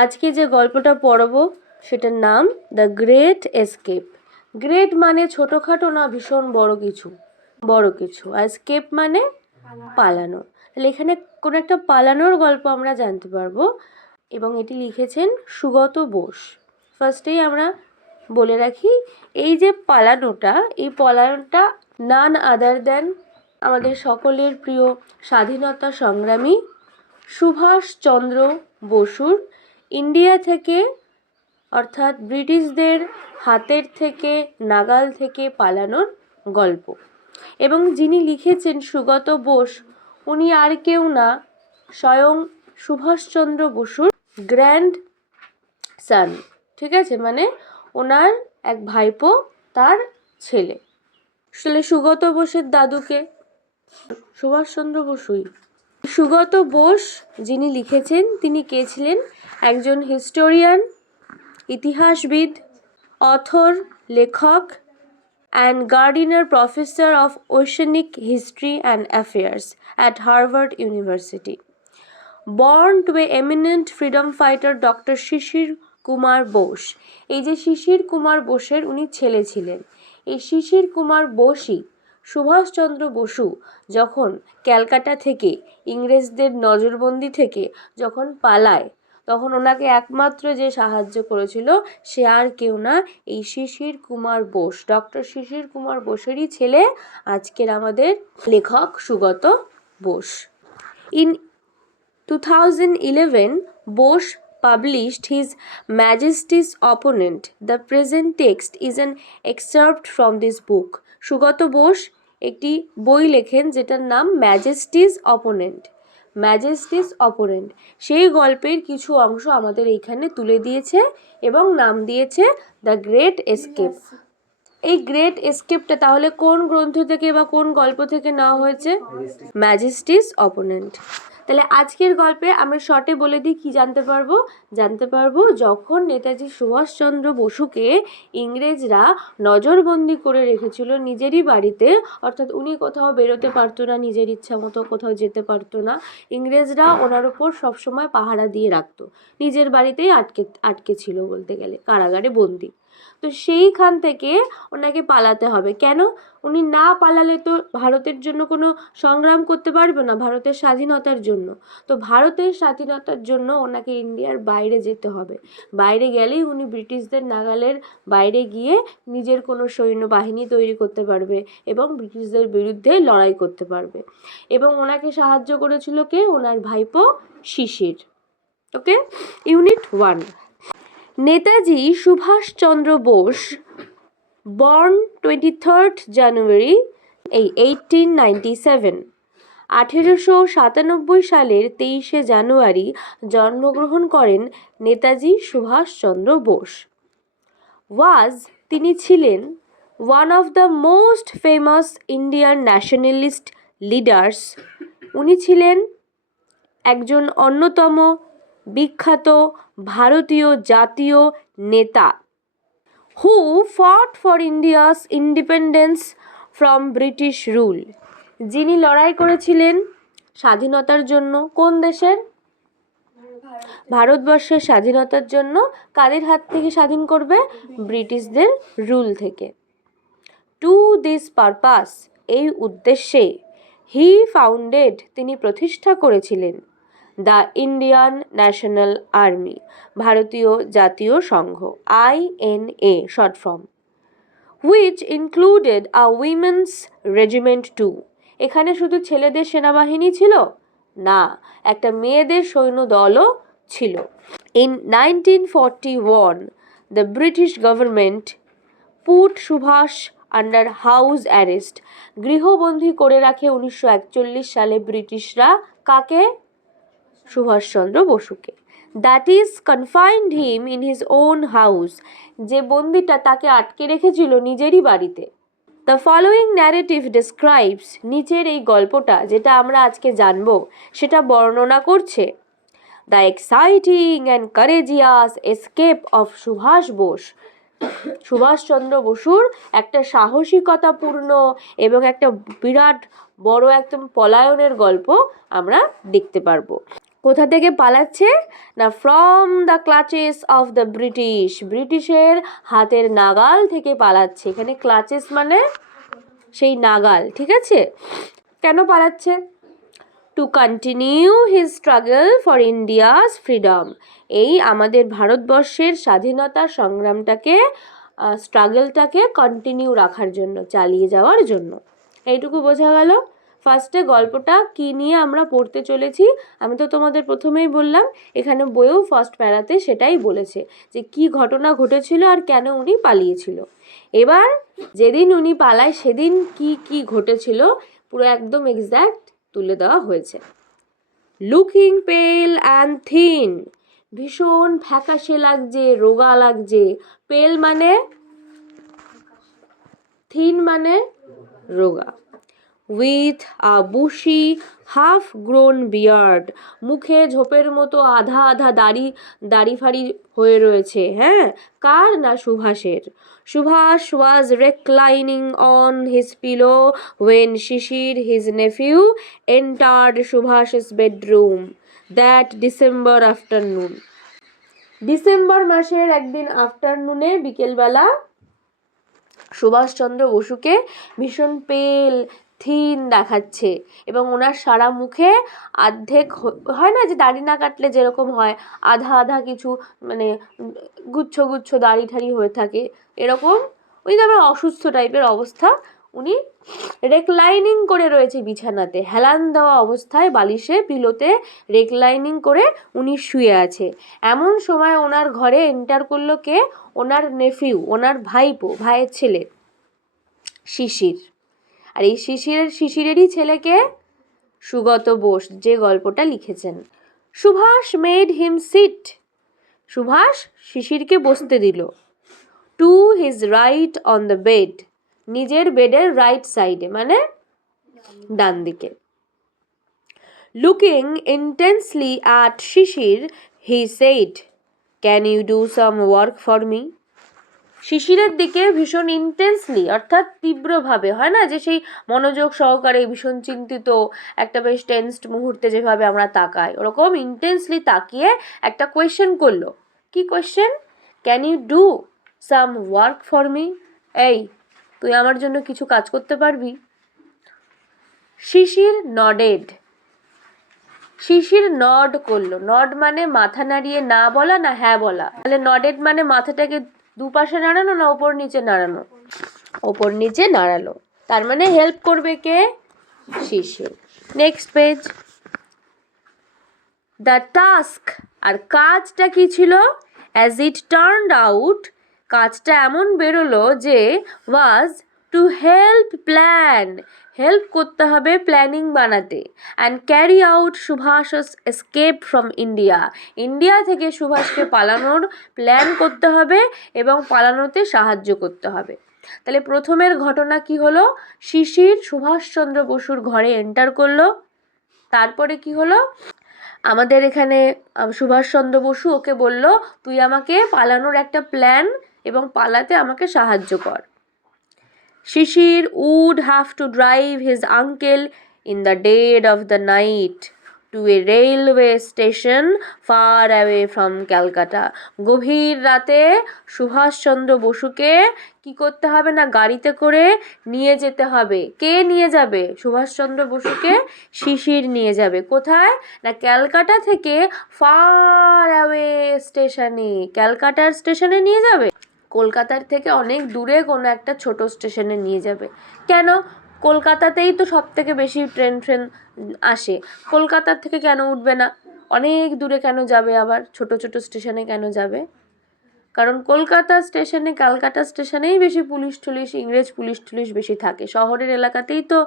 আজকে যে গল্পটা পড়ব সেটার নাম দ্য গ্রেট এসকেপ। গ্রেট মানে ছোটোখাটো না, ভীষণ বড় কিছু, আর এসকেপ মানে পালানো। তাহলে এখানে কোনো একটা পালানোর গল্প আমরা জানতে পারবো, এবং এটি লিখেছেন সুগত বোস। ফার্স্টেই আমরা বলে রাখি, এই যে পালানোটা, এই পালানোটা নান আদার দেন আমাদের সকলের প্রিয় স্বাধীনতা সংগ্রামী সুভাষ চন্দ্র বসুর ইন্ডিয়া থেকে, অর্থাৎ ব্রিটিশদের হাতের থেকে, নাগাল থেকে পালানোর গল্প। এবং যিনি লিখেছেন সুগত বোস, উনি আর কেউ না, স্বয়ং সুভাষচন্দ্র বসুর গ্র্যান্ড সান। ঠিক আছে, মানে ওনার এক ভাইপো, তার ছেলে। আসলে সুগত বোসের দাদুকে সুভাষচন্দ্র বসুই। সুগত বোস যিনি লিখেছেন, তিনি কে ছিলেন? একজন হিস্টোরিয়ান, ইতিহাসবিদ, অথর, লেখক and Gardiner Professor of Oceanic History and Affairs at Harvard University. Born to an eminent freedom fighter Dr. শিশির কুমার বোস। এই যে শিশির কুমার বোসের উনি ছেলে ছিলেন। এই শিশির কুমার বোসই সুভাষচন্দ্র বসু যখন ক্যালকাটা থেকে, ইংরেজদের নজরবন্দি থেকে যখন পালায়, তখন ওনাকে একমাত্র যে সাহায্য করেছিল সে আর কেউ না, এই শিশির কুমার বোস। ডক্টর শিশির কুমার বোসেরই ছেলে আজকের আমাদের লেখক Sugata Bose. In 2011, Bose published his Majesty's Opponent. The present text is an excerpt from this book. Sugata Bose একটি বই লেখেন যেটার নাম ম্যাজেস্টিস অপোনেন্ট। ম্যাজেস্টিস অপোনেন্ট, সেই গল্পের কিছু অংশ আমাদের এইখানে তুলে দিয়েছে এবং নাম দিয়েছে দ্য গ্রেট এসকেপ। এই গ্রেট এসকেপটা তাহলে কোন গ্রন্থ থেকে বা কোন গল্প থেকে নেওয়া হয়েছে? ম্যাজেস্টিস অপোনেন্ট। তাহলে আজকের গল্পে আমরা শর্টে বলে দিই কি জানতে পারবো যখন নেতাজি সুভাষচন্দ্র বসুকে ইংরেজরা নজরবন্দি করে রেখেছিল নিজেরই বাড়িতে, অর্থাৎ উনি কোথাও বেরোতে পারতো না, নিজের ইচ্ছা মতো কোথাও যেতে পারতো না, ইংরেজরা ওনার ওপর সবসময় পাহারা দিয়ে রাখতো, নিজের বাড়িতেই আটকে ছিল বলতে গেলে, কারাগারে বন্দি। তো সেইখান থেকে ওনাকে পালাতে হবে। কেন? উনি না পালালে তো ভারতের জন্য কোনো সংগ্রাম করতে পারবে না, ভারতের স্বাধীনতার জন্য। তো ভারতের স্বাধীনতার জন্য ওনাকে ইন্ডিয়ার বাইরে যেতে হবে। বাইরে গেলেই উনি ব্রিটিশদের নাগালের বাইরে গিয়ে নিজের কোনো সৈন্যবাহিনী তৈরি করতে পারবে এবং ব্রিটিশদের বিরুদ্ধে লড়াই করতে পারবে। এবং ওনাকে সাহায্য করেছিল কে? ওনার ভাইপো শিশির। ওকে, unit 1। Netaji Subhash Chandra Bose, born 23rd জানুয়ারি 1897, 1897 সালের 23শে জানুয়ারি জন্মগ্রহণ করেন নেতাজি সুভাষচন্দ্র বোস। তিনি ছিলেন one of the most famous Indian nationalist leaders. উনি ছিলেন একজন অন্যতম বিখ্যাত ভারতীয় জাতীয় নেতা, who fought for India's independence from British rule. যিনি লড়াই করেছিলেন স্বাধীনতার জন্য। কোন দেশের? ভারতবর্ষের স্বাধীনতার জন্য। কাদের হাত থেকে স্বাধীন করবে? ব্রিটিশদের রুল থেকে। টু দিস পারপাস, এই উদ্দেশ্যে, হি ফাউন্ডেড, তিনি প্রতিষ্ঠা করেছিলেন দ্য ইন্ডিয়ান ন্যাশনাল আর্মি, ভারতীয় জাতীয় সংঘ, INA short form, which included a women's regiment too. এখানে শুধু ছেলেদের সেনাবাহিনী ছিল না, একটা মেয়েদের সৈন্য দলও ছিল। In 1941, the British government put Subhash under house arrest, গৃহবন্দী করে রাখে 1941 সালে ব্রিটিশরা। কাকে? সুভাষচন্দ্র বসুকে। That is confined him in his own house, যে বন্দিটা তাকে আটকে রেখেছিল নিজেরই বাড়িতে। দ্য ফলোয়িং ন্যারেটিভ ডেসক্রাইবস, নিচের এই গল্পটা যেটা আমরা আজকে জানবো সেটা বর্ণনা করছে the exciting and courageous escape of Subhash Bose, Subhash Chandra বসুর একটা সাহসিকতাপূর্ণ এবং একটা বিরাট বড় একদম পলায়নের গল্প আমরা দেখতে পারবো। কোথা থেকে পালাচ্ছে না, from the clutches of the British, ব্রিটিশের হাতের নাগাল থেকে পালাচ্ছে। এখানে ক্লাচেস মানে সেই নাগাল, ঠিক আছে। কেন পালাচ্ছে? To continue his struggle for India's freedom, এই আমাদের ভারতবর্ষের স্বাধীনতা সংগ্রামটাকে, স্ট্রাগলটাকে কন্টিনিউ রাখার জন্য, চালিয়ে যাওয়ার জন্য। এইটুকু বোঝা গেল। ফার্স্টে গল্পটা কি নিয়ে আমরা পড়তে চলেছি, আমি তো তোমাদের প্রথমেই বললাম, এখানে বইয়েও ফার্স্ট প্যারাতে সেটাই বলেছে যে কি ঘটনা ঘটেছিল আর কেন উনি পালিয়েছিল। এবার যেদিন উনি পালায় সেদিন কি কি ঘটেছিল পুরো একদম এক্স্যাক্ট তুলে দেওয়া হয়েছে। লুকিং পেল অ্যান্ড থিন, ভীষণ ফ্যাকাশে লাগছে, রোগা লাগছে। পেল মানে, থিন মানে রোগা। With a bushy half grown beard, মুখে ঝোপের মতো আধা আধা দাড়ি ফাড়ি হয়ে রয়েছে। হ্যাঁ, কার না সুভাষের। Subhas was reclining on his pillow when Sisir his nephew entered Subhas's bedroom that December afternoon. December মাসের একদিন আফটারনুনে, বিকেলবেলা, সুভাষচন্দ্র বসুকে ভীষণ পেল থিন দেখাচ্ছে এবং ওনার সারা মুখে অর্ধেক, হয় না যে দাড়ি না কাটলে যেরকম হয়, আধা আধা কিছু মানে গুচ্ছ গুচ্ছ দাড়ি ঠাড়ি হয়ে থাকে, এরকম ওই যে আমার অসুস্থ টাইপের অবস্থা। উনি রেকলাইনিং করে রয়েছে বিছানাতে, হেলান দেওয়া অবস্থায় বালিশে পিলোতে রেকলাইনিং করে উনি শুয়ে আছে। এমন সময় ওনার ঘরে এন্টার করলো কে? ওনার নেফিউ, ওনার ভাইপো, ভাইয়ের ছেলে শিশির। আর এই শিশিরেরই ছেলেকে সুগত বোস, যে গল্পটা লিখেছেন। Subhas made him sit, Subhas শিশিরকে বসতে দিল। To his right on the bed, নিজের বেডের রাইট সাইডে মানে ডান দিকে। Looking intensely at Sisir he said, can you do some work for me. শিশিরের দিকে ভীষণ ইন্টেন্সলি, অর্থাৎ তীব্রভাবে, হয় না যে সেই মনোযোগ সহকারে ভীষণ চিন্তিত একটা বেশ টেন্সড মুহূর্তে যেভাবে আমরা তাকাই, ওরকম ইন্টেন্সলি তাকিয়ে একটা কোয়েশ্চেন করলো। কি question? Can you do some work for me, এই তুই আমার জন্য কিছু কাজ করতে পারবি? শিশির নডেড, শিশির নড করলো। নড মানে মাথা নাড়িয়ে না বলা না হ্যাঁ বলা, তাহলে নডেড মানে মাথাটাকে দুপাশে নাড়ানো না ওপর নিচে নাড়ানো, ওপর নিচে নাড়ালো, তার মানে হেল্প করবে কে? Sisir. Next page. The task, আর কাজটা কি ছিল? অ্যাজ ইট টার্নড আউট, কাজটা এমন বেরোলো যে was to help plan, help করতে হবে প্ল্যানিং বানাতে, and carry out Subhas's escape from India, India থেকে সুভাষকে পালানোর প্ল্যান করতে হবে এবং পালানোতে সাহায্য করতে হবে। তাহলে প্রথমের ঘটনা কি হলো? শিশির সুভাষচন্দ্র বসুর ঘরে এন্টার করলো। তারপরে কি হলো? আমাদের এখানে সুভাষচন্দ্র বসু ওকে বলল, তুই আমাকে পালানোর একটা প্ল্যান এবং পালাতে আমাকে সাহায্য কর। শিশির would have to drive his uncle in the dead of the night to a railway station far away from Calcutta, গভীর রাতে সুভাষচন্দ্র বসুকে কি করতে হবে না, গাড়িতে করে নিয়ে যেতে হবে। কে নিয়ে যাবে? সুভাষচন্দ্র বসুকে শিশির নিয়ে যাবে। কোথায় না, ক্যালকাটা থেকে ফার অ্যাওয়ে স্টেশনে, ক্যালকাটার স্টেশনে নিয়ে যাবে, কলকাতার থেকে অনেক দূরে কোনো একটা ছোট স্টেশনে নিয়ে যাবে। কেন? কলকাতাতেই তো সব থেকে বেশি ট্রেন আসে, কলকাতার থেকে কেন উঠবে না? অনেক দূরে কেন যাবে, আবার ছোট ছোট স্টেশনে কেন যাবে? কারণ কলকাতা স্টেশনে, ক্যালকাটা স্টেশনেই বেশি পুলিশ টুলিশ, ইংরেজ পুলিশ টুলিশ বেশি থাকে। শহরের এলাকাতেই তো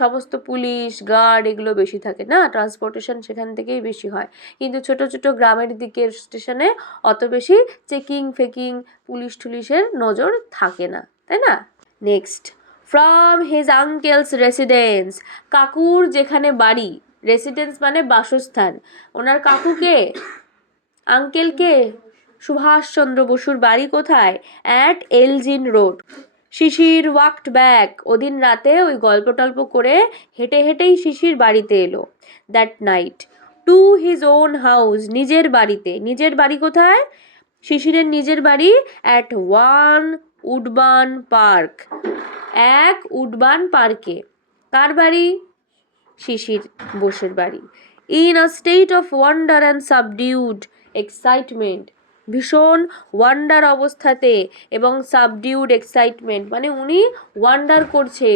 সমস্ত পুলিশ গার্ড এগুলো বেশি থাকে না, ট্রান্সপোর্টেশন সেখান থেকেই বেশি হয়। কিন্তু ছোট ছোট গ্রামের দিকের স্টেশনে অত বেশি চেকিং ফেকিং পুলিশ টুলিশের নজর থাকে না, তাই না? Next, from his uncle's residence, কাকুর যেখানে বাড়ি, রেসিডেন্স মানে বাসস্থান, ওনার কাকুকে, আঙ্কেলকে, সুভাষচন্দ্র বসুর বাড়ি কোথায়? At Elgin road. Sisir walked back, ওদিন রাতে ওই গল্প টল্প করে হেঁটে হেঁটেই শিশির বাড়িতে এলো। That night to his own house, নিজের বাড়িতে। নিজের বাড়ি কোথায়? শিশিরের নিজের বাড়ি অ্যাট ওয়ান উডবার্ন পার্ক, এক উডবার্ন পার্কে। কার বাড়ি? শিশির বোসের বাড়ি। In a state of wonder and subdued excitement, ভীষণ ওয়ান্ডার অবস্থাতে এবং সাবডিউড এক্সাইটমেন্ট, মানে উনি ওয়ান্ডার করছে,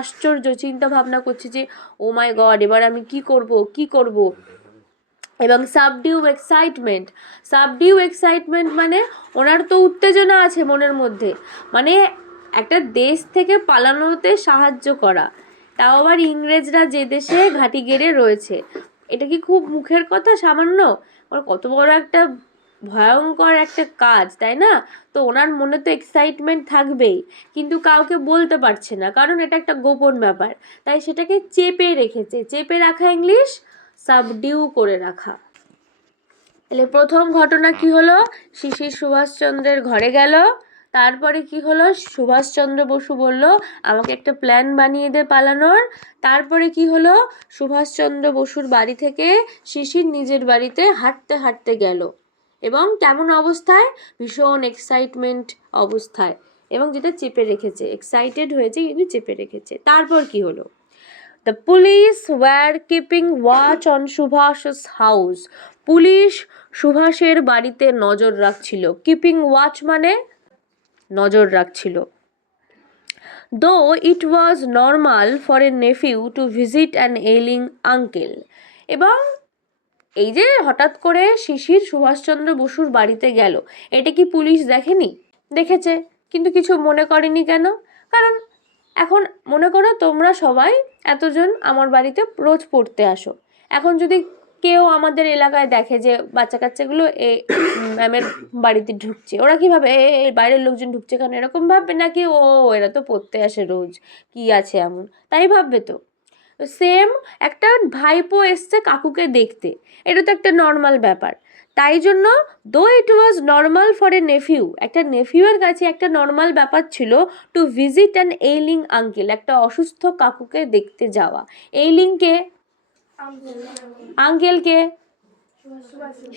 আশ্চর্য চিন্তা ভাবনা করছে যে ও মাই গড এবার আমি কি করব। এবং সাবডিউ এক্সাইটমেন্ট মানে ওনার তো উত্তেজনা আছে মনের মধ্যে, মানে একটা দেশ থেকে পালানোতে সাহায্য করা, তাও আবার ইংরেজরা যে দেশে ঘাঁটি গেড়ে রয়েছে। এটা কি খুব মুখের কথা সামান্য? ওর কত বড় একটা ভয়ঙ্কর একটা কাজ, তাই না? তো ওনার মনে তো এক্সাইটমেন্ট থাকবেই, কিন্তু কাউকে বলতে পারছে না, কারণ এটা একটা গোপন ব্যাপার, তাই সেটাকে চেপে রেখেছে। চেপে রাখা ইংলিশ সাবডিউ করে রাখা। তাহলে প্রথম ঘটনা কি হলো? শিশির সুভাষচন্দ্রের ঘরে গেল, তারপরে কি হলো? সুভাষচন্দ্র বসু বলল আমাকে একটা প্ল্যান বানিয়ে দে পালানোর। তারপরে কি হলো? সুভাষচন্দ্র বসুর বাড়ি থেকে শিশির নিজের বাড়িতে হাঁটতে হাঁটতে গেল, এবং কেমন অবস্থায়? ভীষণ এক্সাইটমেন্ট অবস্থায়, এবং যেটা চেপে রেখেছে, এক্সাইটেড হয়েছে কিন্তু চেপে রেখেছে। তারপর কি হলো? The police were keeping watch on Subhas's house. Police সুভাষের বাড়িতে নজর রাখছিল। কিপিং ওয়াচ মানে নজর রাখছিল। Though it was normal for a nephew to visit an ailing uncle. এবং এই যে হঠাৎ করে শিশির সুভাষচন্দ্র বসুর বাড়িতে গেল, এটা কি পুলিশ দেখেনি? দেখেছে, কিন্তু কিছু মনে করেনি কেন? কারণ এখন মনে করো তোমরা সবাই এতজন আমার বাড়িতে রোজ পড়তে আসো, এখন যদি কেউ আমাদের এলাকায় দেখে যে বাচ্চা কাচ্চাগুলো ম্যামের বাড়িতে ঢুকছে, ওরা কি ভাবে বাইরের লোকজন ঢুকছে কেন, এরকম ভাববে নাকি ও এরা তো পড়তে আসে রোজ, কি আছে এমন, তাই ভাববে তো। সেম একটা ভাইপো এসছে কাকুকে দেখতে, এটা তো একটা নর্মাল ব্যাপার। তাই জন্য though it was normal for a nephew, একটা নেফিউয়ের কাছে একটা নর্মাল ব্যাপার ছিল to visit an ailing uncle, একটা অসুস্থ কাকুকে দেখতে যাওয়া। এইলিংকে? আঙ্কেলকে?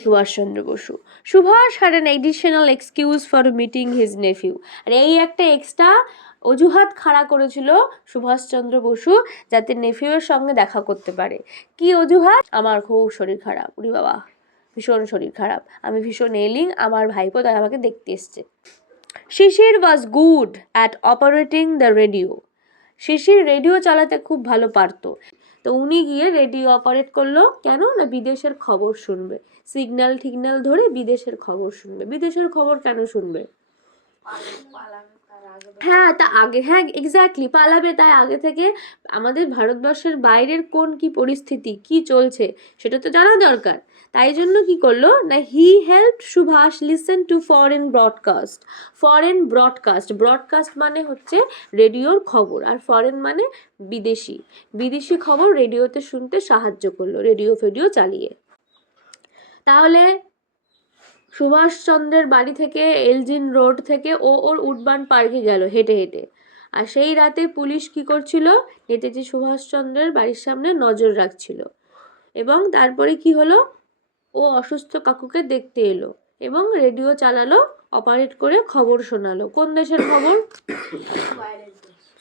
Subhaschandra Basu. Subhas had an additional excuse for meeting his nephew, আর এই একটা এক্সট্রা অজুহাত খাড়া করেছিল সুভাষচন্দ্র বসু যাতে নেফিউয়ের সঙ্গে দেখা করতে পারে। কি অজুহাত? আমার খুব শরীর খারাপ, উরি বাবা ভীষণ শরীর খারাপ, আমি ভীষণ এলিং, আমার ভাইপো তাই আমাকে দেখতে এসছে। Sisir was good at operating the radio, Sisir radio চালাতে খুব ভালো পারতো, তো উনি গিয়ে রেডিও অপারেট করলো। কেন না? বিদেশের খবর শুনবে, সিগন্যাল ঠিগন্যাল ধরে বিদেশের খবর শুনবে। বিদেশের খবর কেন শুনবে? হ্যাঁ, তা আগে, হ্যাঁ এক্স্যাক্টলি, পালাবে, তাই আগে থেকে আমাদের ভারতবর্ষের বাইরের কোন কি পরিস্থিতি কি চলছে সেটা তো জানা দরকার। তাই জন্য কি করলো না, he helped Subhas listen to foreign broadcast. Foreign broadcast, broadcast মানে হচ্ছে রেডিওর খবর, আর ফরেন মানে বিদেশি, বিদেশি খবর রেডিওতে শুনতে সাহায্য করলো, রেডিও ফেডিও চালিয়ে। তাহলে সুভাষচন্দ্রের বাড়ি থেকে এলজিন রোড থেকে ওর উডবার্ন পার্কে গেল হেঁটে হেঁটে, আর সেই রাতে পুলিশ কি করছিল? নেতাজি সুভাষচন্দ্রের বাড়ির সামনে নজর রাখছিল। এবং তারপরে কি হলো? ও অসুস্থ কাকুকে দেখতে এলো এবং রেডিও চালালো, অপারেট করে খবর শোনালো। কোন দেশের খবর?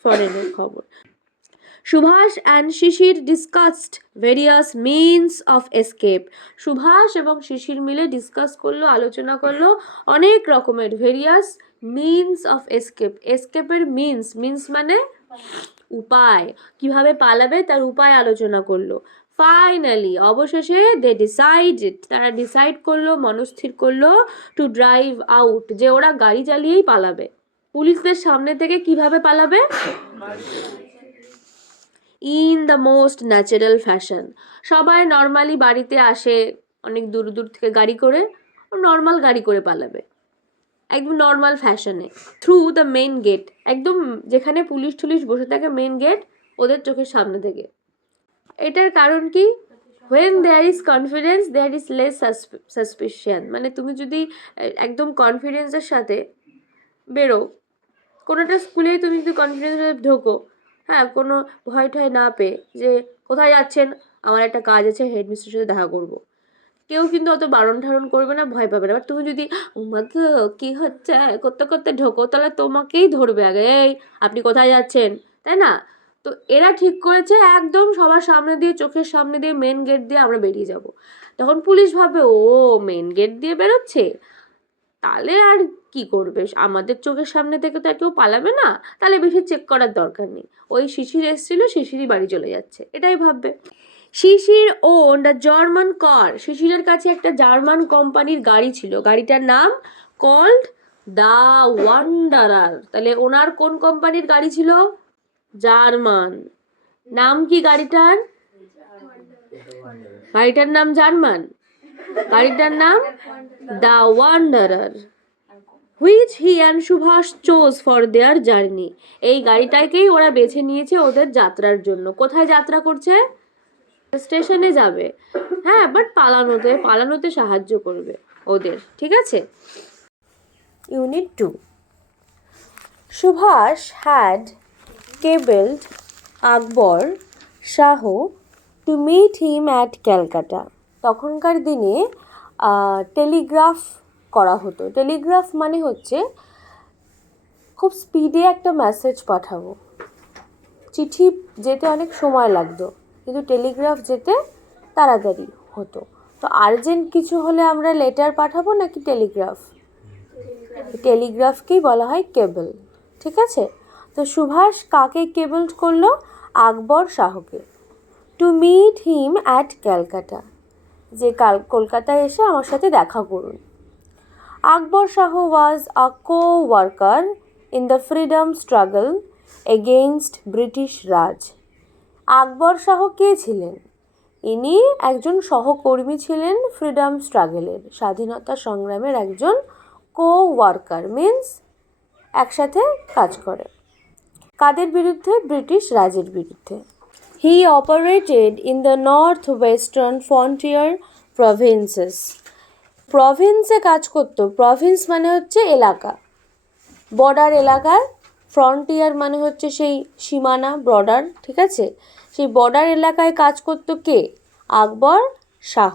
ফরেনের খবর। Subhas and Sisir discussed various means of escape. Subhas এবং শিশির মিলে ডিসকাস করলো, আলোচনা করলো অনেক রকমের ভেরিয়াস মিনস অফ এসকেপ। এসকেপের মিনস মানে উপায়, কিভাবে পালাবে তার উপায় আলোচনা করলো। ফাইনালি অবশেষে তারা ডিসাইড করলো, মনস্থির করলো টু ড্রাইভ আউট, যে ওরা গাড়ি চালিয়েই পালাবে। পুলিশদের সামনে থেকে কিভাবে পালাবে? In the most natural fashion. সবাই নর্মালি বাড়িতে আসে অনেক দূর দূর থেকে গাড়ি করে, নর্মাল গাড়ি করে পালাবে একদম নর্মাল ফ্যাশনে, থ্রু দ্য মেন গেট, একদম যেখানে পুলিশ টুলিশ বসে থাকে মেন গেট, ওদের চোখের সামনে থেকে। এটার কারণ কি? when there is confidence there is less suspicion, মানে তুমি যদি একদম কনফিডেন্সের সাথে বেরো, কোনোটা স্কুলেই তুমি যদি কনফিডেন্সের সাথে ঢোকো, হ্যাঁ কোনো ভয় টয় না পেয়ে যে কোথায় যাচ্ছেন, আমার একটা কাজ আছে, হেডমিস্ট্রেসের সাথে দেখা করবো। কেউ কিন্তু অত বারণ ঠারণ করবে না, ভয় পাবে না। এবার তুমি যদি উমাকে কি হচ্ছে করতে করতে ঢোকো, তাহলে তোমাকেই ধরবে আগে, এই আপনি কোথায় যাচ্ছেন, তাই না? তো এরা ঠিক করেছে একদম সবার সামনে দিয়ে, চোখের সামনে দিয়ে, মেন গেট দিয়ে আমরা বেরিয়ে যাব। তখন পুলিশ ভাবে ও মেন গেট দিয়ে বেরোচ্ছে, তাহলে আর কি করবে, আমাদের চোখের সামনে থেকে তো আর কেউ পালাবে না, তাহলে বেশি চেক করার দরকার নেই, ওই শিশির এসেছিল, শিশিরই বাড়ি চলে যাচ্ছে, এটাই ভাববে। শিশির ওন্ড আ জার্মান কার, শিশিরের কাছে একটা জার্মান কোম্পানির গাড়ি ছিল, গাড়িটার নাম কল্ড দ্য ওয়ান্ডারার। তাহলে ওনার কোন কোম্পানির গাড়ি ছিল? জার্মান। নাম কি গাড়িটার? গাড়িটার নাম জার্মান, গাড়িটার নাম the Wanderer, which he and Subhash chose for their journey. এই গাড়িটাকেই ওরা বেছে নিয়েছে ওদের যাত্রার জন্য। কোথায় যাত্রা করছে? স্টেশনে যাবে, হ্যাঁ, বাট পালানোতে সাহায্য করবে ওদের, ঠিক আছে? Unit 2, Subhas had cabled Akbar Shah to meet him at Calcutta. তখনকার দিনে টেলিগ্রাফ করা হতো। টেলিগ্রাফ মানে হচ্ছে খুব স্পিডে একটা মেসেজ পাঠাবো। চিঠি যেতে অনেক সময় লাগতো, কিন্তু টেলিগ্রাফ যেতে তাড়াতাড়ি হতো। তো আর্জেন্ট কিছু হলে আমরা লেটার পাঠাবো নাকি টেলিগ্রাফ? টেলিগ্রাফকেই বলা হয় কেবল, ঠিক আছে? তো সুভাষ কাকে কেবল করলো? আকবর শাহকে। To meet him at Calcutta, যে কলকাতায় এসে আমার সাথে দেখা করুন। Akbar Shah was a co-worker in the freedom struggle against British Raj. Akbar Shah কে ছিলেন? ইনি একজন সহকর্মী ছিলেন ফ্রিডম স্ট্রাগলের, স্বাধীনতা সংগ্রামের একজন কো-ওয়ার্কার, মিন্স একসাথে কাজ করে। কাদের বিরুদ্ধে? ব্রিটিশ রাজের বিরুদ্ধে। He operated in the north western frontier provinces. প্রভিন্সে কাজ করতো। প্রভিন্স মানে হচ্ছে এলাকা, বর্ডার এলাকায়। ফ্রন্টিয়ার মানে হচ্ছে সেই সীমানা, বর্ডার, ঠিক আছে? সেই বর্ডার এলাকায় কাজ করতো কে? আকবর শাহ।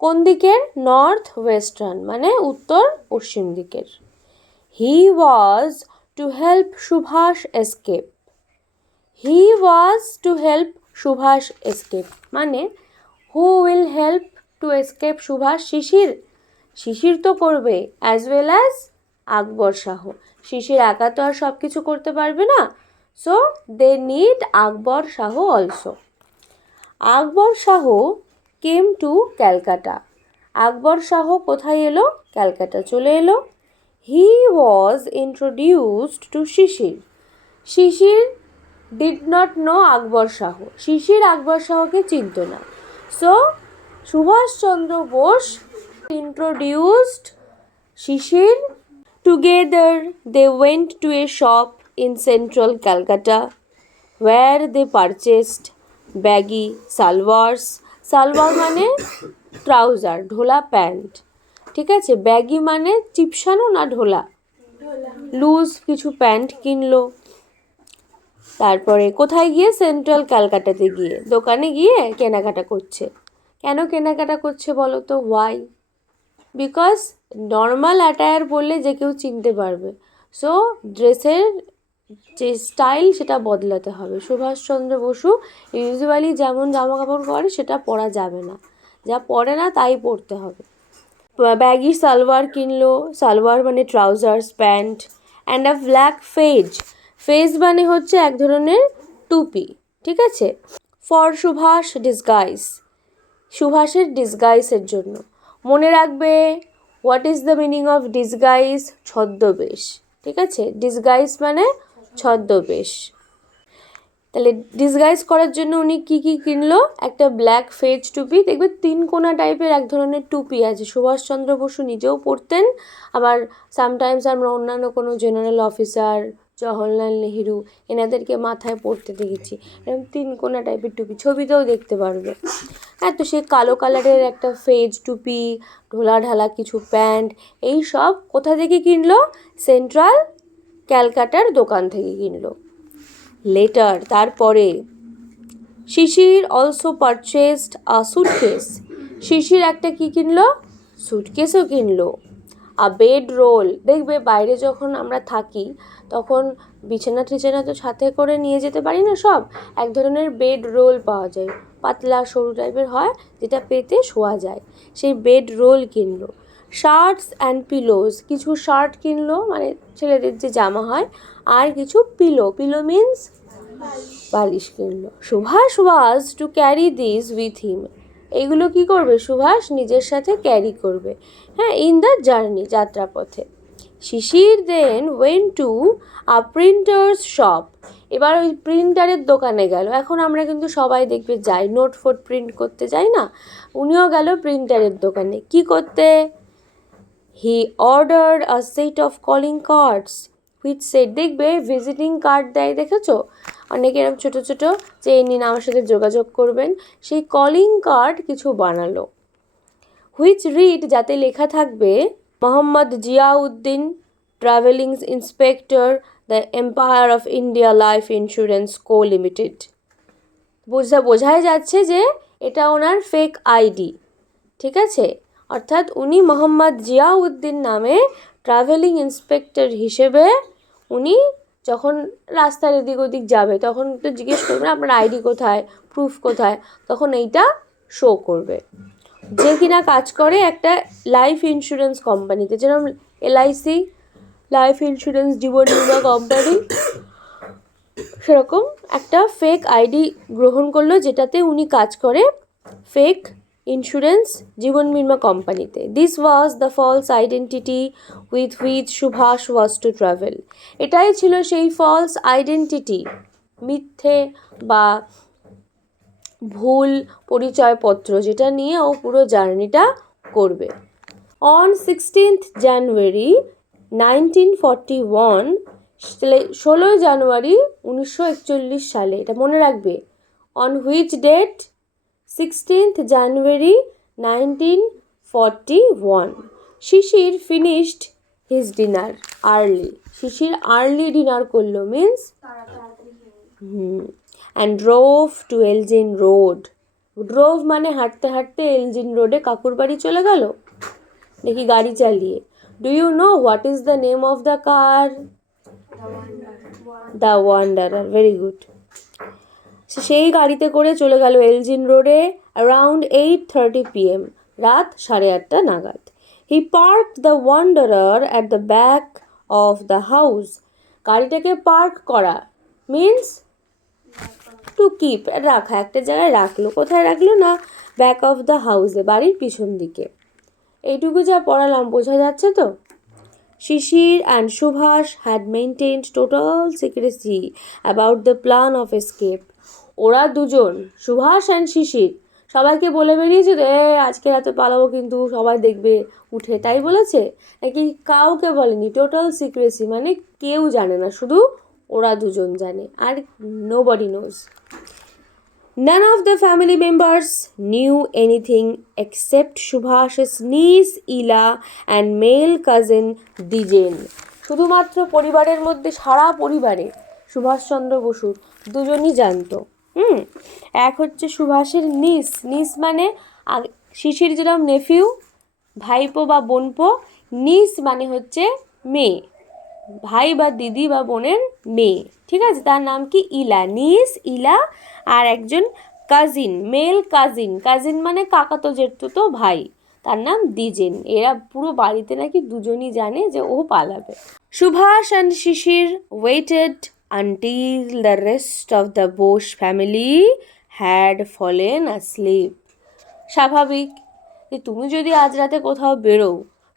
কোন দিকের? নর্থ ওয়েস্টার্ন মানে উত্তর পশ্চিম দিকের। He was to help Subhas escape. He was to help Subhas escape মানে who will help to escape Subhas? Sisir. Sisir তো করবে, as well as Akbar Shah. Sisir একা তো আর সব কিছু করতে পারবে না, so they need Akbar Shah also. Akbar Shah came to Calcutta. Akbar Shah কোথায় এলো? ক্যালকাটা চলে এলো। He was introduced to Sisir. Sisir did not know Akbar Shah. শিশির আকবর শাহকে চিনত না। So Subhash Chandra Bose introduced Shishir. Together they went to a shop in central Calcutta where they purchased baggy salwars. Salwar মানে ট্রাউজার, ঢোলা প্যান্ট, ঠিক আছে? ব্যাগি মানে চিপসানো না ঢোলা, লুজ কিছু প্যান্ট কিনলো। তারপরে কোথায় গিয়ে? সেন্ট্রাল ক্যালকাটাতে গিয়ে, দোকানে গিয়ে কেনাকাটা করছে। কেন কেনাকাটা করছে বলো তো? ওয়াই? বিকজ নর্মাল অ্যাটায়ার পরলে যে কেউ চিনতে পারবে, সো ড্রেসের যে স্টাইল সেটা বদলাতে হবে। সুভাষচন্দ্র বসু ইউজুয়ালি যেমন জামা কাপড় পরে সেটা পরা যাবে না, যা পরে না তাই পরতে হবে। ব্যাগি সালোয়ার কিনলো, সালোয়ার মানে trousers, pant, and a black fez. Phase মানে হচ্ছে এক ধরনের টুপি, ঠিক আছে? ফর সুভাষ ডিসগাইজ, সুভাষের ডিসগাইজের জন্য। মনে রাখবে, what is the meaning of disguise? ছদ্মবেশ, ঠিক আছে? ডিসগাইজ মানে ছদ্মবেশ। তাহলে ডিসগাইজ করার জন্য উনি কী কী কিনলো? একটা ব্ল্যাক ফেজ টুপি, দেখবে 3 কোনা টাইপের এক ধরনের টুপি আছে, সুভাষচন্দ্র বসু নিজেও পরতেন, আবার সামটাইমস আমরা অন্যান্য কোনো জেনারেল অফিসার, জওহরলাল নেহেরু, এনাদেরকে মাথায় পরতে দেখেছি এরকম 3 কোনা টাইপের টুপি, ছবিতেও দেখতে পারবে। হ্যাঁ, তো সে কালো কালারের একটা ফেজ টুপি, ঢোলা ঢালা কিছু প্যান্ট, এই সব কোথা থেকে কিনলো? সেন্ট্রাল ক্যালকাটার দোকান থেকে কিনলো। লেটার, তারপরে শিশির অলসো পারচেসড আ সুটকেস, শিশির একটা কি কিনলো, সুটকেসও কিনলো। আ বেড রোল, দেখবে বাইরে যখন আমরা থাকি তখন বিছানা টিছানা তো সাথে করে নিয়ে যেতে পারি না সব, এক ধরনের বেড রোল পাওয়া যায়, পাতলা সরু টাইপের হয় যেটা পেতে শোয়া যায়, সেই বেড রোল কিনলো। শার্টস অ্যান্ড পিলোজ, কিছু শার্ট কিনলো মানে ছেলেদের যে জামা হয়, আর কিছু পিলো, পিলো মিন্স বালিশ কিনলো। Subhas was to carry this with him, এইগুলো কি করবে সুভাষ, নিজের সাথে ক্যারি করবে, হ্যাঁ, ইন দ্য জার্নি, যাত্রাপথে। Sisir then went to a printer's shop, এবার ওই প্রিন্টারের দোকানে গেল, এখন আমরা কিন্তু সবাই দেখবে যাই, নোট ফোট প্রিন্ট করতে যাই না, উনিও গেল প্রিন্টারের দোকানে, কি করতে, he ordered a set of calling cards which set, দেখবে ভিজিটিং কার্ড দেয় দেখেছো অনেকে এরকম ছোটো ছোটো, যে এই নিন আমার সাথে যোগাযোগ করবেন, সেই কলিং কার্ড কিছু বানালো। হুইচ রিড, যাতে লেখা থাকবে Mohammad Ziauddin travelling inspector the empire of India life insurance co limited, বোঝাই যাচ্ছে যে এটা ওনার ফেক আইডি, ঠিক আছে, অর্থাৎ উনি মোহাম্মদ জিয়াউদ্দিন নামে ট্রাভেলিং ইন্সপেক্টর হিসেবে উনি যখন রাস্তার এদিক ওদিক যাবে তখন তো জিজ্ঞেস করবে আপনার আইডি কোথায়, প্রুফ কোথায়, তখন এইটা শো করবে। যে কিনা কাজ করে একটা লাইফ ইন্স্যুরেন্স কোম্পানিতে, যেরকম LIC লাইফ ইন্স্যুরেন্স জীবন বীমা কোম্পানি, সেরকম একটা ফেক আইডি গ্রহণ করলো যেটাতে উনি কাজ করে ফেক ইন্স্যুরেন্স জীবন বীমা কোম্পানিতে। This was the false identity with which Subhash was to travel, এটাই ছিল সেই ফলস আইডেন্টিটি, মিথ্যে বা ভুল পরিচয়পত্র যেটা নিয়ে ও পুরো জার্নিটা করবে। অন 16th January 1941, 16 জানুয়ারি 1941 সালে, এটা মনে রাখবে, on which date, 16th January 1941, Sisir finished his dinner early, Sisir early dinner করলো means and drove to Elgin road, drove মানে হাঁটতে হাঁটতে এলজিন রোডে কাকুর বাড়ি চলে গেল দেখি গাড়ি চালিয়ে। Do you know what is the name of the car, the Wanderer, very good. সেই গাড়িতে করে চলে গেল এলজিন রোডে অ্যারাউন্ড 8:30 PM, রাত 8:30 নাগাদ। He park the Wanderer at the back of the house, গাড়িটাকে পার্ক করা মিন্স টু কিপ, রাখা, একটা জায়গায় রাখলো, কোথায় রাখলো না ব্যাক অফ দ্য হাউসে, বাড়ির পিছন দিকে। এইটুকু যা পড়ালাম বোঝা যাচ্ছে তো। শিশির and Subhash had maintained total secrecy about the plan of escape, ওরা দুজন সুভাষ অ্যান্ড শিশির সবাইকে বলে বেরিয়েছে যে আজকে রাতে পালাবো কিন্তু সবাই দেখবে উঠে, তাই বলেছে নাকি কাউকে বলেনি, টোটাল সিক্রেসি মানে কেউ জানে না, শুধু ওরা দুজন জানে, আর nobody nose. None of the family members knew anything except Subhash's niece Ila and male cousin Dijen, শুধুমাত্র পরিবারের মধ্যে, সারা পরিবারে সুভাষচন্দ্র বসুর দুজনই জানতো। এক হচ্ছে সুভাষের নিস, নিস মানে শিশির যেরকম নেফিউ, ভাইপো বা বোনপো, নিস মানে হচ্ছে মেয়ে, ভাই বা দিদি বা বোনের মেয়ে, ঠিক আছে, তার নাম কি ইলা, নিস ইলা, আর একজন কাজিন, মেল কাজিন, কাজিন মানে কাকাতো জেঠতুতো ভাই, তার নাম দ্বিজেন। এরা পুরো বাড়িতে নাকি দুজনই জানে যে ও পালাবে। Subhash and Sisir waited until the rest of the Bose family had fallen asleep, স্বাভাবিক যে তুমি যদি আজ রাতে কোথাও বেরো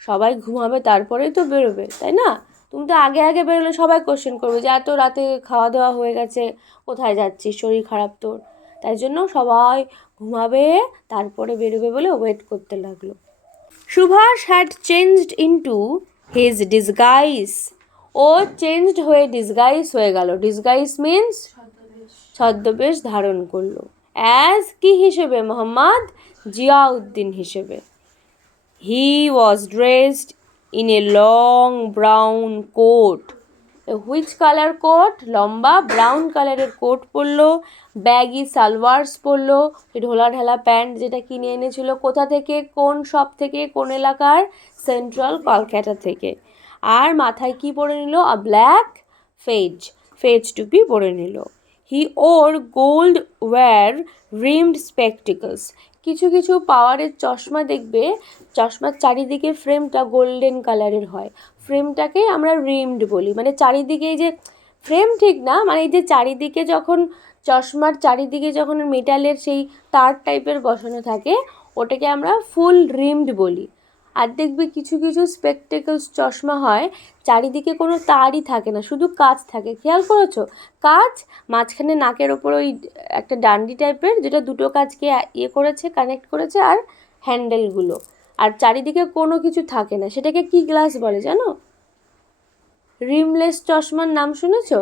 সবাই ঘুমাবে তারপরেই তো বেরোবে, তাই না, তুমি তো আগে আগে বেরোলে সবাই কোশ্চেন করবে যে এত রাতে খাওয়া দাওয়া হয়ে গেছে কোথায় যাচ্ছিস, শরীর খারাপ তোর, তাই জন্য সবাই ঘুমাবে তারপরে বেরোবে বলে ওয়েট করতে লাগলো। Subhash had changed into his disguise, ও চেঞ্জড হয়ে ডিসগাইজ হয়ে গেল, ডিসগাইজ মিন্স ছদ্মবেশ ধারণ করলো, অ্যাজ কি হিসেবে, মোহাম্মদ জিয়াউদ্দিন হিসেবে। He was dressed in a long brown coat, which colour coat, লম্বা ব্রাউন কালারের কোট পরলো, ব্যাগি সালোয়ার্স পরলো, ঢোলা ঢালা প্যান্ট যেটা কিনে এনেছিল কোথা থেকে, কোন শপ থেকে, কোন এলাকার, সেন্ট্রাল কলকাতা থেকে। আর মাথায় কি পরে নিল, আ ব্ল্যাক ফেজ টুপি পরে নিল। হি ওর গোল্ড ওয়্যার রিমড স্পেকটিকলস। কিছু কিছু পাওয়ারের চশমা দেখবে, চশমার চারিদিকে ফ্রেমটা গোল্ডেন কালারের হয়, ফ্রেমটাকে আমরা রিমড বলি। মানে চারিদিকে এই যে ফ্রেম ঠিক না, মানে এই যে চারিদিকে যখন চশমার চারিদিকে যখন মেটালের সেই তার টাইপের বসানো থাকে, ওটাকে আমরা ফুল রিমড বলি। আর দেখবে কিছু কিছু স্পেকটেকলস চশমা হয় চারিদিকে কোনো তারই থাকে না, শুধু কাঁচ থাকে, খেয়াল করেছো? কাঁচ, মাঝখানে নাকের ওপর ওই একটা ডান্ডি টাইপের যেটা দুটো কাঁচকে করেছে, কানেক্ট করেছে, আর হ্যান্ডেলগুলো, আর চারিদিকে কোনো কিছু থাকে না, সেটাকে কি গ্লাস বলে জানো? রিমলেস চশমার নাম শুনেছো?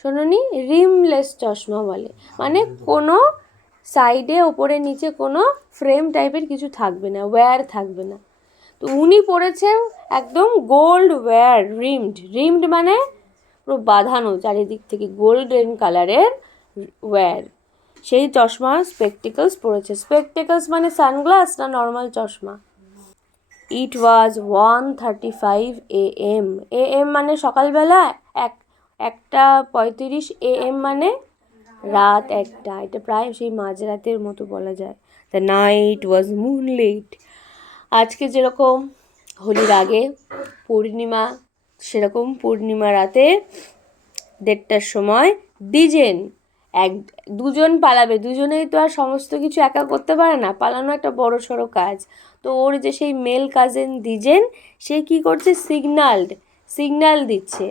শোনোনি? রিমলেস চশমা বলে, মানে কোনো সাইডে ওপরে নিচে কোনো ফ্রেম টাইপের কিছু থাকবে না, ওয়্যার থাকবে না। তো উনি পরেছেন একদম গোল্ড ওয়্যার রিমড মানে পুরো বাঁধানো চারিদিক থেকে গোল্ডেন কালারের ওয়্যার, সেই চশমা স্পেকটিকলস পরেছে। স্পেকটিকলস মানে সানগ্লাস না নর্মাল চশমা? ইট ওয়াজ 1:35 AM। AM মানে সকালবেলা, 1:35 AM মানে রাত 1টা, এটা প্রায় সেই মাঝরাতের মতো বলা যায়। The night was moonlit. আজকে যেরকম হোলির আগে পূর্ণিমা, সেরকম পূর্ণিমা রাতে 1:30টার সময় দুজন পালাবে, দুজনেই তো আর সমস্ত কিছু একা করতে পারে না, পালানো একটা বড় সড়ো কাজ। তো ওর যে সেই মেল কাজিন দ্বিজেন, সে কি করছে, সিগন্যাল দিচ্ছে।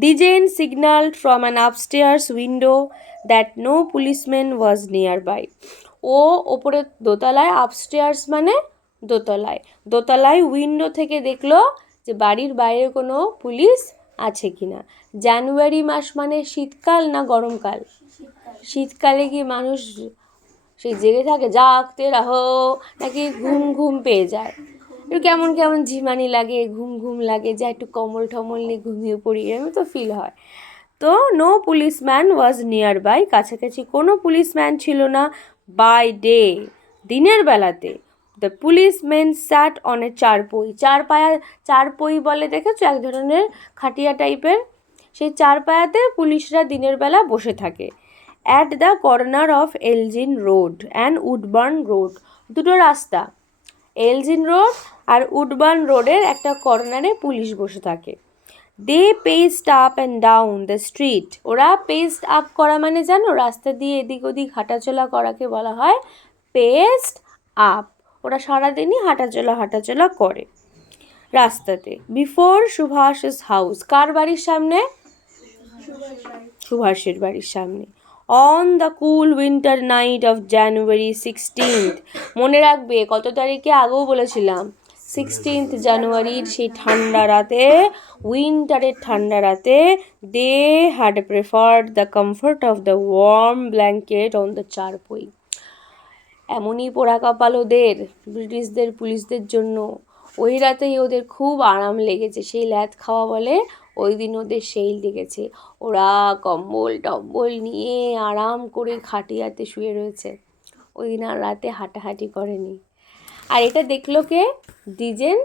Dwijen signaled from an upstairs window that no policeman was nearby. ও ওপরে দোতলায়, আপস্টেয়ার্স মানে দোতলায় উইন্ডো থেকে দেখলো যে বাড়ির বাইরে কোনো পুলিশ আছে কিনা। জানুয়ারি মাস মানে শীতকাল না গরমকাল? শীতকালে কি মানুষ সেই জেগে থাকে, জাগতে রাহো, নাকি ঘুম পেয়ে যায়, একটু কেমন কেমন ঝিমানি লাগে, ঘুম লাগে, যা একটু কম্বল টম্বল নিয়ে ঘুমিয়ে পড়ি, এরকম তো ফিল হয়। তো no policeman was nearby, কাছাকাছি কোনো পুলিশম্যান ছিল না। বাই ডে, দিনের বেলাতে, the policeman sat on a charpoy বলে দেখেছো, এক ধরনের খাটিয়া টাইপের, সেই চারপায়াতে পুলিশরা দিনের বেলা বসে থাকে। At the corner of Elgin road and Woodburn road, দুটো রাস্তা, এলজিন রোড আর উডবার্ন রোডের একটা কর্নারে পুলিশ বসে থাকে। They paced up and down the street. ওরা পেস্ট আপ করা মানে জানো, রাস্তা দিয়ে এদিক ওদিক হাঁটাচলা করাকে বলা হয় পেস্ট আপ। ওরা সারাদিনই হাঁটাচলা করে রাস্তাতে। বিফোর সুভাষের হাউস, কার বাড়ির সামনে? সুভাষের বাড়ির সামনে। On the cool winter night of January 16th, মনে রাখবে কত তারিখে, আগেও বলেছিলাম, 16th জানুয়ারির সেই ঠান্ডা রাতে, উইন্টারের ঠান্ডা রাতে, they had preferred the comfort of the warm blanket on the charpoy. এমনই পোড়া কপাল ওদের, ব্রিটিশদের পুলিশদের জন্য, ওই রাতেই ওদের খুব আরাম লেগেছে, সেই ল্যাদ খাওয়া বলে, ওই দিন ওদের সেই লেগেছে। ওরা কম্বল টম্বল নিয়ে আরাম করে খাটিয়াতে শুয়ে রয়েছে, ওই দিন আর রাতে হাঁটাহাঁটি করেনি। আর এটা দেখলো কে? দ্বিজেন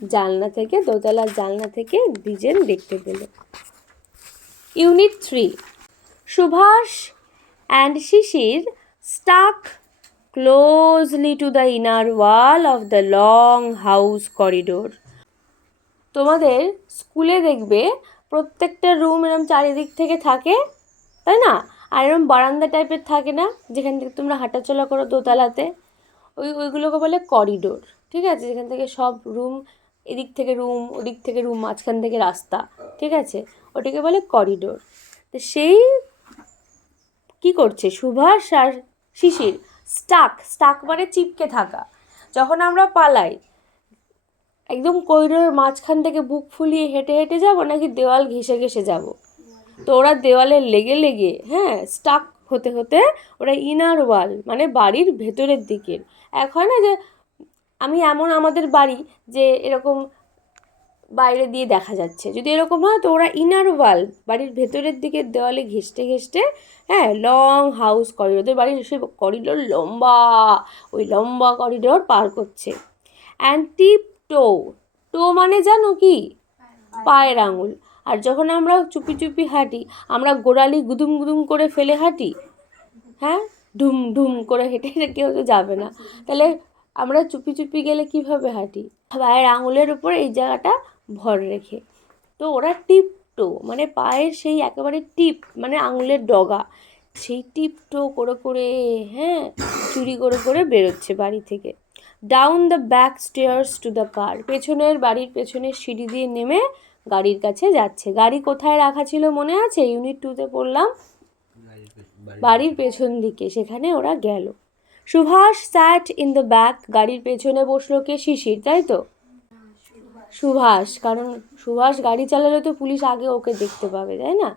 জানলা থেকে, দোতলার জানলা থেকে দ্বিজেন দেখতে পেল। Unit 3, Subhash and Sisir stuck closely to the inner wall of the long house corridor. তোমাদের স্কুলে দেখবে প্রত্যেকটা রুম এরকম চারিদিক থেকে থাকে, তাই না? আর এরকম বারান্দা টাইপের থাকে না, যেখান থেকে তোমরা হাঁটাচলা করো দোতলাতে, ওইগুলোকে বলে করিডোর, ঠিক আছে? যেখান থেকে সব রুম, এদিক থেকে রুম, ওদিক থেকে রুম, মাঝখান থেকে রাস্তা, ঠিক আছে? ওটাকে বলে করিডোর। তো সেই কি করছে সুভাষ আর শিশির, স্টাক মানে চিপকে থাকা। যখন আমরা পালাই, একদম করিডোরের মাঝখান থেকে বুক ফুলিয়ে হেঁটে হেঁটে যাব, নাকি দেওয়াল ঘেঁষে যাব? তো ওরা দেওয়ালে লেগে স্টাক হতে হতে ওরা ইনার ওয়াল মানে বাড়ির ভেতরের দিকের, এক হয় না যে আমাদের বাড়ি যে এরকম বাইরে দিয়ে দেখা যাচ্ছে। যদি এরকম হয় তো ওরা ইনার ওয়াল, বাড়ির ভেতরের দিকে দেওয়ালে ঘেঁষতে ঘেঁষতে, হ্যাঁ, লং হাউস করিডোর, ওদের বাড়ির সে করিডোর লম্বা, ওই লম্বা করিডোর পার করছে। অ্যান্ড টিপ টো, টো মানে জানো কি? পায়ের আঙুল। আর যখন আমরা চুপি চুপি হাঁটি, আমরা গোড়ালি গুদুম গুদুম করে ফেলে হাঁটি, হ্যাঁ, ঢুম ঢুম করে হেঁটে হেঁটে কেউ তো যাবে না, তাহলে আমরা চুপি চুপি গেলে কিভাবে হাঁটি? পায়ের আঙুলের উপর এই জায়গাটা ভর রেখে। তো ওরা টিপ টো মানে পায়ের সেই একেবারে টিপ মানে আঙুলের ডগা, সেই টিপ টো করে করে, হ্যাঁ, চুরি করে করে বেরোচ্ছে বাড়ি থেকে। Down the back stairs to the car, পেছনের বাড়ির পেছনের সিঁড়ি দিয়ে নেমে গাড়ির কাছে যাচ্ছে। গাড়ি কোথায় রাখা ছিল মনে আছে? ইউনিট 2-তে পড়লাম, বাড়ির পেছন দিকে, সেখানে ওরা গেল। Subhash sat in the back, গাড়ির পেছনে বসলো কে? শিশির, তাই তো? সুভাষ, কারণ সুভাষ গাড়ি চালালে তো পুলিশ আগে ওকে দেখতে পাবে, তাই না?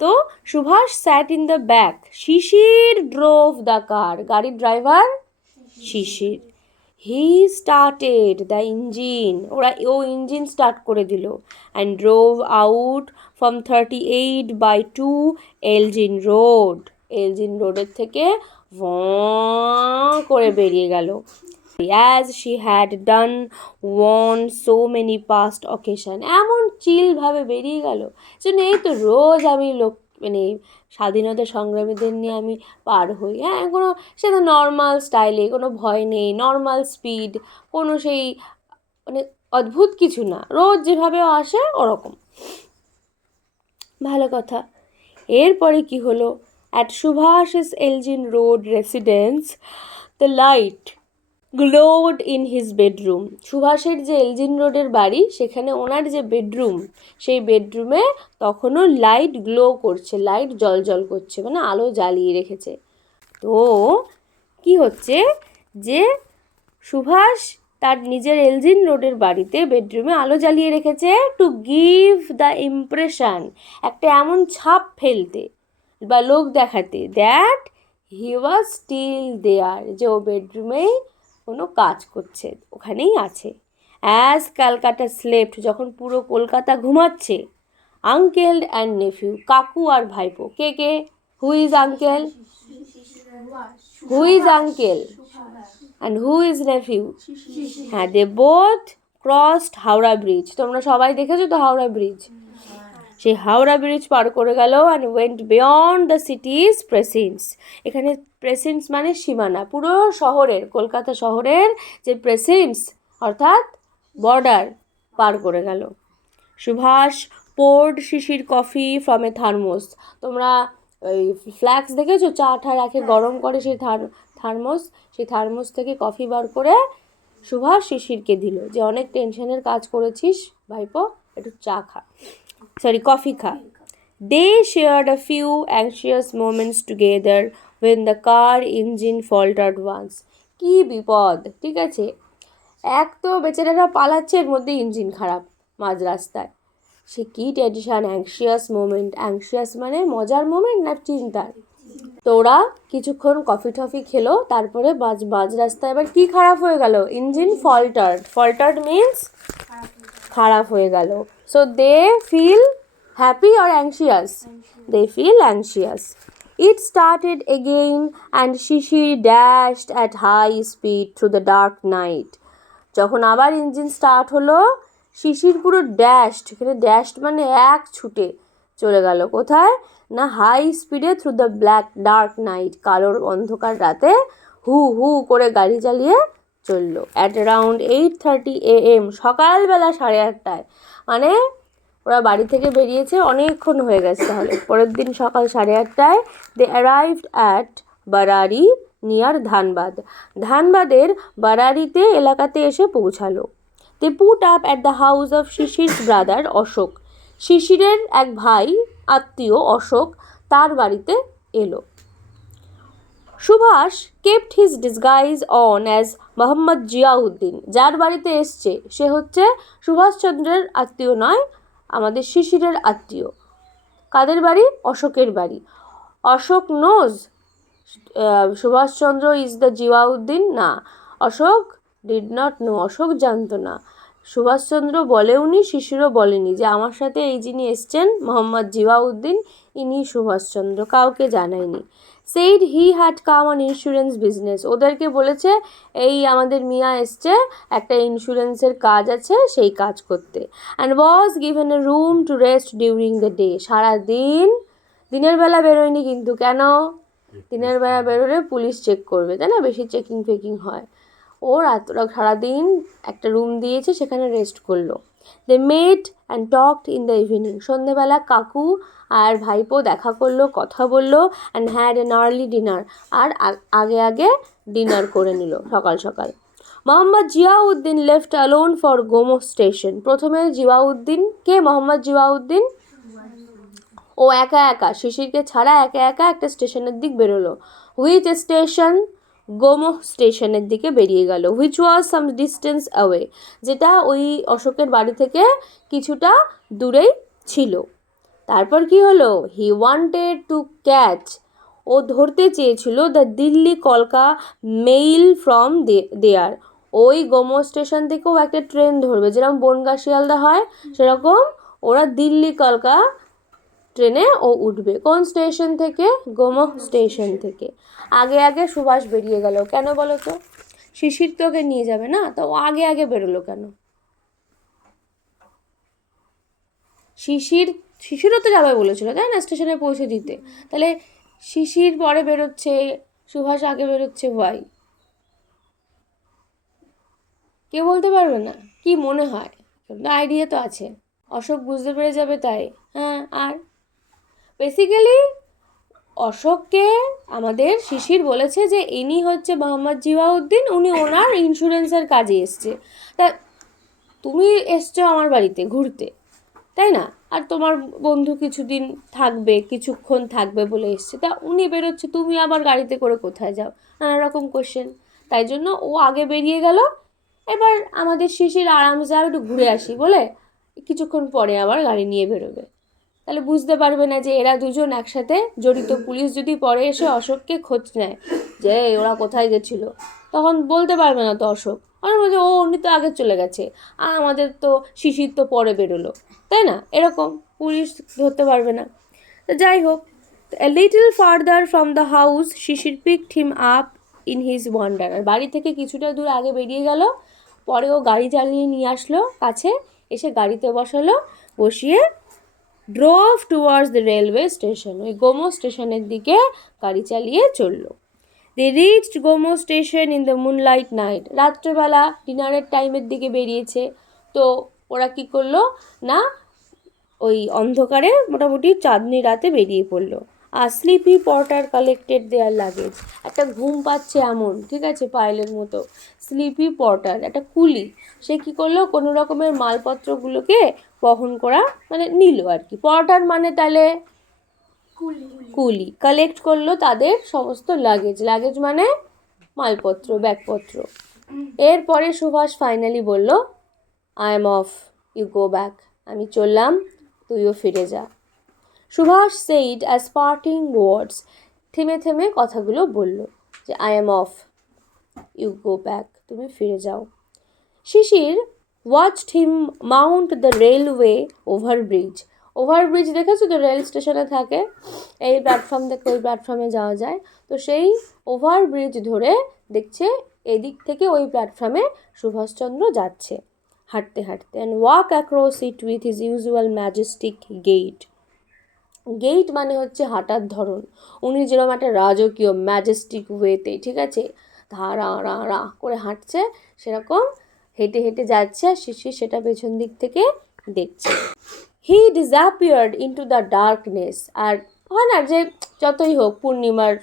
তো Subhas sat in the back, Sisir drove the car, গাড়ির driver Sisir. He started the engine, ও ইঞ্জিন স্টার্ট করে দিল। And drove out from 38/2 Elgin road, Elgin রোডের থেকে করে বেরিয়ে গেল। as she had done on so many past occasion, এমন চিলভাবে বেরিয়ে গেল যেন এই তো রোজ আমি মানে স্বাধীনতা সংগ্রামীদের নিয়ে আমি পার হই, হ্যাঁ, কোনো সেটা নর্মাল স্টাইলে, কোনো ভয় নেই, নর্মাল স্পিড, কোনো সেই মানে অদ্ভুত কিছু না, রোজ যেভাবে আসে ওরকম। ভালো কথা। এরপরে কি হলো? at Subhas's Elgin Road residence the light glowed in his bedroom, সুভাষের যে এলজিন রোডের বাড়ি, সেখানে ওনার যে বেডরুম, সেই বেডরুমে তখনও লাইট গ্লো করছে, লাইট জল করছে, মানে আলো জ্বালিয়ে রেখেছে। তো কি হচ্ছে যে সুভাষ তার নিজের এলজিন রোডের বাড়িতে বেডরুমে আলো জ্বালিয়ে রেখেছে টু গিভ দ্য ইমপ্রেশন, একটা এমন ছাপ ফেলতে বা লোক দেখাতে, that he was still there, যে ও বেডরুমেই কোনো কাজ করছে, ওখানেই আছে। অ্যাজ ক্যালকাটা স্লেপ্ট, যখন পুরো কলকাতা ঘুমাচ্ছে, আঙ্কেল অ্যান্ড নেফিউ, কাকু আর ভাইপো, কে কে? Who is uncle? Who is uncle and who is nephew? হ্যাঁ, they both crossed Howrah bridge, তোমরা সবাই দেখেছো তো হাওড়া ব্রিজ, সেই হাওড়া ব্রিজ পার করে গেল। And went beyond the city's precincts, এখানে প্রেসিন্স মানে সীমানা, পুরো শহরের, কলকাতা শহরের যে প্রেসিন্স অর্থাৎ বর্ডার পার করে গেল। Subhash poured Sisir coffee from a thermos, তোমরা ওই ফ্ল্যাক্স দেখেছো, চা ঠা রাখে গরম করে, সেই থার্মোস, সেই থার্মোস থেকে কফি বার করে সুভাষ শিশিরকে দিল, যে অনেক টেনশনের কাজ করেছিস ভাইপো, একটু চা খা, সরি কফি খা। They shared a few anxious moments together when the car engine faltered once. কি বিপদ, ঠিক আছে, এক তো বেচারারা পালাচ্ছে, এর মধ্যে ইঞ্জিন খারাপ মাঝ রাস্তায়, সে কি টেনশন, অ্যাংশিয়াস মোমেন্ট, অ্যাংশিয়াস মানে মজার মোমেন্ট না চিন্তার। তো ওরা কিছুক্ষণ কফি টফি খেলো, তারপরে মাঝ রাস্তায় এবার কি খারাপ হয়ে গেল? ইঞ্জিন ফল্টার্ড মিন্স খারাপ হয়ে গেল। So they feel happy or anxious? They feel anxious. It started again and Shishir dashed at high speed through the dark night. যখন আবার ইঞ্জিন স্টার্ট হলো, শিশির পুরো ড্যাশড, এখানে ড্যাশড মানে এক ছুটে চলে গেল কোথায় না, হাই স্পিডে through the black dark night, কালোর অন্ধকার রাতে হু হু করে গাড়ি চালিয়ে চললো। অ্যাট অ্যারাউন্ড 8:30 AM, সকালবেলা 8:30টায়, মানে ওরা বাড়ি থেকে বেরিয়েছে অনেকক্ষণ হয়ে গেছে, তাহলে পরের দিন সকাল 8:30টায় they arrived at Barari near Dhanbad, ধানবাদের বারারিতে এলাকাতে এসে পৌঁছালো। They put up at the house of Sisir brother Ashok, শিশিরের এক ভাই আত্মীয় অশোক তার বাড়িতে এলো। Subhash kept his disguise on as Mohammad Ziauddin, যার বাড়িতে এসছে সে হচ্ছে সুভাষচন্দ্রের আত্মীয় নয়, আমাদের শিশিরের আত্মীয়। কাদের বাড়ি? অশোকের বাড়ি। Ashok knows Subhash Chandra is the Ziauddin, না, Ashok did not know, Ashok জানতো না সুভাষচন্দ্র বলেওনি, শিশিরও বলেনি যে আমার সাথে এই যিনি এসছেন মোহাম্মদ জিয়াউদ্দিন ইনি সুভাষচন্দ্র, কাউকে জানায়নি। Said he had come on insurance business, ওদেরকে বলেছে এই আমাদের মিয়া এসছে, একটা ইন্স্যুরেন্সের কাজ আছে, সেই কাজ করতে। And was given a room to rest during the day, সারাদিন, দিনের বেলা বেরোয়নি কিন্তু, কেন? দিনের বেলা বেরোলে পুলিশ চেক করবে, তাই না, বেশি চেকিং ফেকিং হয়। ও রাতটা সারাদিন একটা রুম দিয়েছে, সেখানে রেস্ট করলো। They met and talked in the evening, সন্ধেবেলা কাকু আর ভাইপো দেখা করলো, কথা বললো। And had an early dinner, আর আগে আগে ডিনার করে নিল সকাল সকাল। Mohammad Ziauddin left alone for Gomoh station, প্রথমে জিয়াউদ্দিন, কে মোহাম্মদ জিয়াউদ্দিন? ও একা একা, শিশিরকে ছাড়া একা একা একটা স্টেশনের দিক বেরোলো। Which station? গোমো স্টেশনের দিকে বেরিয়ে গেল। Which was some distance away, যেটা ওই অশোকের বাড়ি থেকে কিছুটা দূরেই ছিল। তারপর কি হলো? হি ওয়ান্টেড টু ক্যাচ, ও ধরতে চেয়েছিল দ্য দিল্লি কলকা মেইল ফ্রম দেয়ার, ওই গোমো স্টেশন থেকেও একটা ট্রেন ধরবে, যেরকম বনগাঁ শিয়ালদা হয় সেরকম ওরা দিল্লি কলকা ট্রেনে ও উঠবে। কোন স্টেশন থেকে? গোমো স্টেশন থেকে। আগে আগে সুভাষ বেরিয়ে গেল, কেন বলো তো? শিশির তোকে নিয়ে যাবে না, তো ও আগে আগে বেরোলো কেন? শিশিরও তো যাবে বলেছিল, তাই না, স্টেশনে পৌঁছে দিতে। তাহলে শিশির পরে বেরোচ্ছে, সুভাষ আগে বেরোচ্ছে, ভাই কে বলতে পারবে না? কি মনে হয়? আইডিয়া তো আছে, অশোক বুঝতে পেরে যাবে তাই। হ্যাঁ, আর বেসিক্যালি অশোককে আমাদের শিশির বলেছে যে ইনি হচ্ছে মোহাম্মদ জিয়াউদ্দিন, উনি ওনার ইন্স্যুরেন্সের কাজে এসছে। তা তুমি এসছো আমার বাড়িতে ঘুরতে, তাই না, আর তোমার বন্ধু কিছুদিন থাকবে, কিছুক্ষণ থাকবে বলে এসছে, তা উনি বেরোচ্ছে, তুমি আবার গাড়িতে করে কোথায় যাও, নানা রকম কোশ্চেন। তাই জন্য ও আগে বেরিয়ে গেল। এবার আমাদের শিশির আরামসে একটু ঘুরে আসি বলে কিছুক্ষণ পরে আবার গাড়ি নিয়ে বেরোবে। তাহলে বুঝতে পারবে না যে এরা দুজন একসাথে জড়িত। পুলিশ যদি পরে এসে অশোককে খোঁজ নেয় যে ওরা কোথায় গেছিল, তখন বলতে পারবে না তো অশোক, আমার বলছে ও উনি তো আগে চলে গেছে, আর আমাদের তো শিশির তো পরে বেরোলো, তাই না, এরকম পুলিশ ধরতে পারবে না। তো যাই হোক, a little farther from the house Shishir picked him up in his wander, আর বাড়ি থেকে কিছুটা দূর আগে বেরিয়ে গেল, পরে ও গাড়ি চালিয়ে নিয়ে আসলো কাছে, এসে গাড়িতে বসালো, বসিয়ে drove towards the railway station, ওই গোমো স্টেশনের দিকে গাড়ি চালিয়ে চললো। They reached Gomoh station in the moonlight night, রাত্রেবেলা ডিনারের টাইমের দিকে বেরিয়েছে, তো ওরা কি করলো না, ওই অন্ধকারে মোটামুটি চাঁদনি রাতে বেরিয়ে পড়লো। আর স্লিপি পর্টার কালেক্টেড দেয়ার লাগেজ, একটা ঘুম পাচ্ছে এমন, ঠিক আছে, পাইলের মতো স্লিপি পর্টার, একটা কুলি, সে কী করলো, কোনো রকমের মালপত্রগুলোকে বহন করা মানে নিল আর কি। পর্টার মানে তাহলে কুলি, কালেক্ট করলো তাদের সমস্ত লাগেজ, লাগেজ মানে মালপত্র, ব্যাগপত্র। এরপরে সুভাষ ফাইনালি বলল, I am off, you go back, আমি চললাম, তুইও ফিরে যা। Subhas said as parting words, থেমে থেমে কথাগুলো বলল যে I am off, you go back, তুমি ফিরে যাও। Sisir watched him mount the railway overbridge, overbridge দেখেছো তো, রেল স্টেশনে থাকে, এই প্ল্যাটফর্ম থেকে ওই প্ল্যাটফর্মে যাওয়া যায়, তো সেই ওভারব্রিজ ধরে দেখছে এদিক থেকে ওই প্ল্যাটফর্মে সুভাষচন্দ্র যাচ্ছে হাঁটতে হাঁটতে। And walk across it with his usual Majestic gate, gate মানে হচ্ছে হাঁটার ধরন, উনি যেরকম একটা রাজকীয় ম্যাজেস্টিক ওয়েতে, ঠিক আছে, রা রা রা করে হাঁটছে, সেরকম হেঁটে হেঁটে যাচ্ছে, আর শিশির সেটা পেছন দিক থেকে দেখছে। হি ডিসঅ্যাপিয়ার্ড ইনটু দ্য ডার্কনেস, আর হয় না যে যতই হোক পূর্ণিমার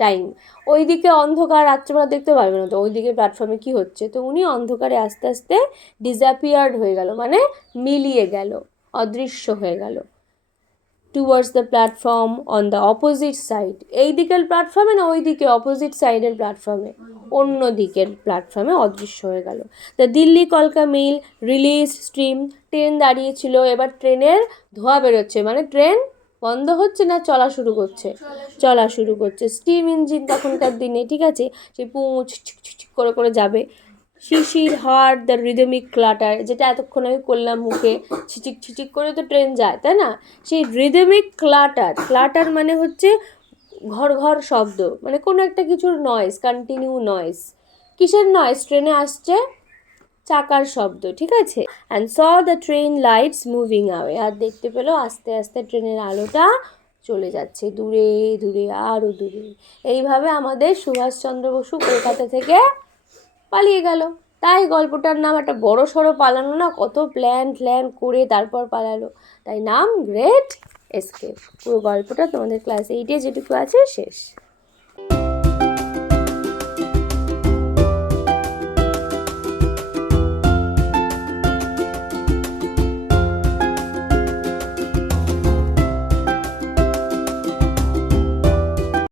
টাইম, ওইদিকে অন্ধকার, রাত্রেবেলা দেখতে পারবে না তো ওইদিকে প্ল্যাটফর্মে কী হচ্ছে, তো উনি অন্ধকারে আস্তে আস্তে ডিসঅ্যাপিয়ার্ড হয়ে গেল, মানে মিলিয়ে গেল, অদৃশ্য হয়ে গেল। Towards the platform on the opposite side, এই দিকের প্ল্যাটফর্মে না, ওই দিকে অপোজিট সাইডের প্ল্যাটফর্মে, অন্য দিকের প্ল্যাটফর্মে অদৃশ্য হয়ে গেল। দ্য দিল্লি কলকা মেল রিলিজ স্ট্রিম, ট্রেন দাঁড়িয়েছিল, এবার ট্রেনের ধোঁয়া বেরোচ্ছে, মানে ট্রেন বন্ধ হচ্ছে না চলা শুরু করছে, চলা শুরু করছে। স্টিম ইঞ্জিন তখনকার দিনে, ঠিক আছে, সেই পুঁছ ছিক করে করে যাবে, শিশির হার্ট দ্য রিদমিক ক্লাটার, যেটা এতক্ষণ আমি করলাম মুখে ছিচিক ছিচিক করে তো ট্রেন যায়, তাই না? সেই রিদমিক ক্লাটার, ক্লাটার মানে হচ্ছে ঘর ঘর শব্দ, মানে কোনো একটা কিছুর নয়েজ, কন্টিনিউ নয়েজ। কিসের নয়েজ? ট্রেনে আসছে চাকার শব্দ, ঠিক আছে। And saw the train lights moving away, আর দেখতে পেলো আস্তে আস্তে ট্রেনের আলোটা চলে যাচ্ছে দূরে দূরে, আরও দূরে। এইভাবে আমাদের সুভাষচন্দ্র বসু কলকাতা থেকে পালিয়ে গেল। তাই গল্পটার নাম, একটা বড় সড়ো পালানো না, কত প্ল্যান করে তারপর পালালো, তাই নাম গ্রেট এসকেপ। পুরো গল্পটা তোমাদের ক্লাস 8-এ যেটুকু আছে শেষ।